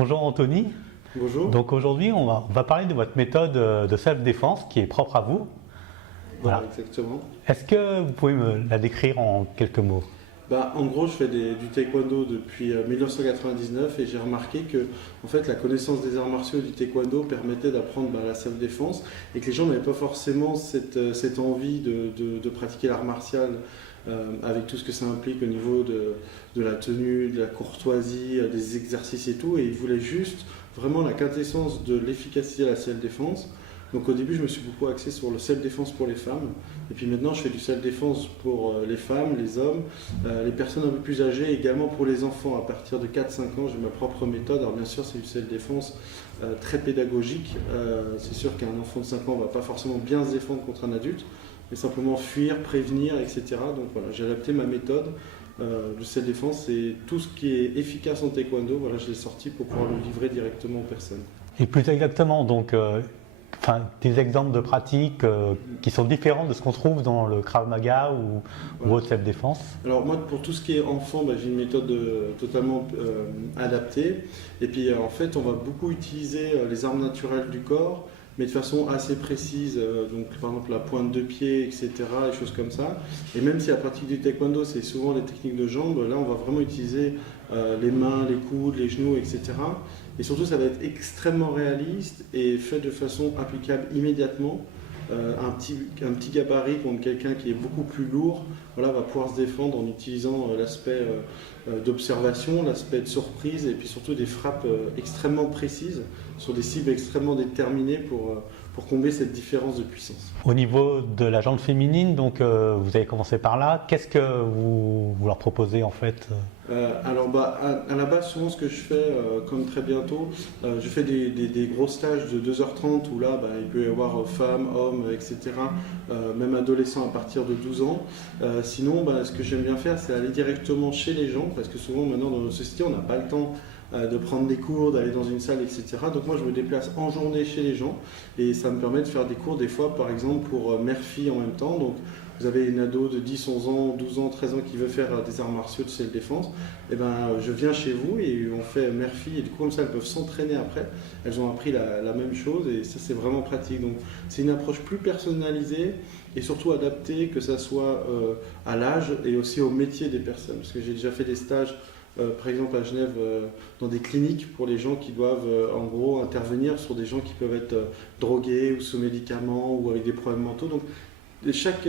Bonjour Anthony. Bonjour. Donc aujourd'hui, on va parler de votre méthode de self-défense qui est propre à vous. Voilà, exactement. Est-ce que vous pouvez me la décrire en quelques mots? En gros, je fais du taekwondo depuis 1999 et j'ai remarqué que en fait, la connaissance des arts martiaux et du taekwondo permettait d'apprendre la self-défense et que les gens n'avaient pas forcément cette envie de pratiquer l'art martial avec tout ce que ça implique au niveau de la tenue, de la courtoisie, des exercices et tout. Et ils voulaient juste vraiment la quintessence de l'efficacité de la self-défense. Donc au début, je me suis beaucoup axé sur le self-défense pour les femmes. Et puis maintenant, je fais du self-défense pour les femmes, les hommes, les personnes un peu plus âgées, également pour les enfants. À partir de 4-5 ans, j'ai ma propre méthode. Alors bien sûr, c'est du self-défense très pédagogique. C'est sûr qu'un enfant de 5 ans ne va pas forcément bien se défendre contre un adulte, mais simplement fuir, prévenir, etc. Donc voilà, j'ai adapté ma méthode de self-défense et tout ce qui est efficace en taekwondo, voilà, je l'ai sorti pour pouvoir le livrer directement aux personnes. Et plus exactement, donc, des exemples de pratiques qui sont différentes de ce qu'on trouve dans le Krav Maga ou autre self-défense. Alors moi, pour tout ce qui est enfant, j'ai une méthode totalement adaptée. Et puis en fait, on va beaucoup utiliser les armes naturelles du corps, mais de façon assez précise, donc par exemple la pointe de pied, etc., des choses comme ça. Et même si la pratique du taekwondo, c'est souvent les techniques de jambes, là on va vraiment utiliser les mains, les coudes, les genoux, etc. Et surtout, ça va être extrêmement réaliste et fait de façon applicable immédiatement. Un petit gabarit contre quelqu'un qui est beaucoup plus lourd, voilà, va pouvoir se défendre en utilisant l'aspect d'observation, l'aspect de surprise et puis surtout des frappes extrêmement précises sur des cibles extrêmement déterminées pour combler cette différence de puissance. Au niveau de la jambe féminine, donc vous avez commencé par là. Qu'est-ce que vous leur proposez en fait? Alors à la base, souvent ce que je fais, comme très bientôt, je fais des gros stages de 2h30 où là il peut y avoir femmes, hommes, etc. Même adolescents à partir de 12 ans. Sinon, ce que j'aime bien faire, c'est aller directement chez les gens parce que souvent maintenant dans notre société, on n'a pas le temps de prendre des cours, d'aller dans une salle, etc. Donc moi je me déplace en journée chez les gens et ça me permet de faire des cours des fois par exemple pour mère-fille en même temps. Donc vous avez une ado de 10, 11 ans, 12 ans, 13 ans qui veut faire des arts martiaux de self-défense, et je viens chez vous et on fait mère-fille et du coup comme ça elles peuvent s'entraîner après. Elles ont appris la même chose et ça c'est vraiment pratique. Donc c'est une approche plus personnalisée et surtout adaptée, que ça soit à l'âge et aussi au métier des personnes. Parce que j'ai déjà fait des stages par exemple à Genève dans des cliniques pour les gens qui doivent en gros intervenir sur des gens qui peuvent être drogués ou sous médicaments ou avec des problèmes mentaux. Donc chaque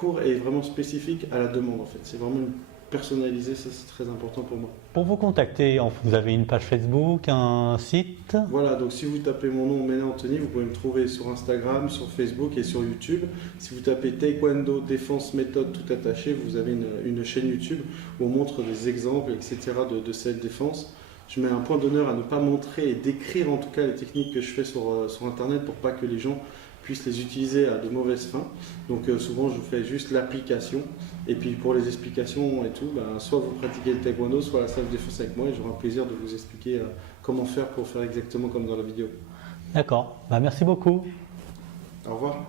cours est vraiment spécifique à la demande en fait. C'est vraiment personnalisé, ça c'est très important pour moi. Pour vous contacter, vous avez une page Facebook, un site? Voilà, donc si vous tapez mon nom, Méné Anthony, vous pouvez me trouver sur Instagram, sur Facebook et sur YouTube. Si vous tapez Taekwondo Défense Méthode tout attaché, vous avez une chaîne YouTube où on montre des exemples, etc. de cette défense. Je mets un point d'honneur à ne pas montrer et décrire en tout cas les techniques que je fais sur Internet pour pas que les gens puissent les utiliser à de mauvaises fins. Donc souvent je fais juste l'application et puis pour les explications et tout, soit vous pratiquez le taekwondo, soit la self-défense avec moi et j'aurai un plaisir de vous expliquer comment faire pour faire exactement comme dans la vidéo. D'accord, merci beaucoup. Au revoir.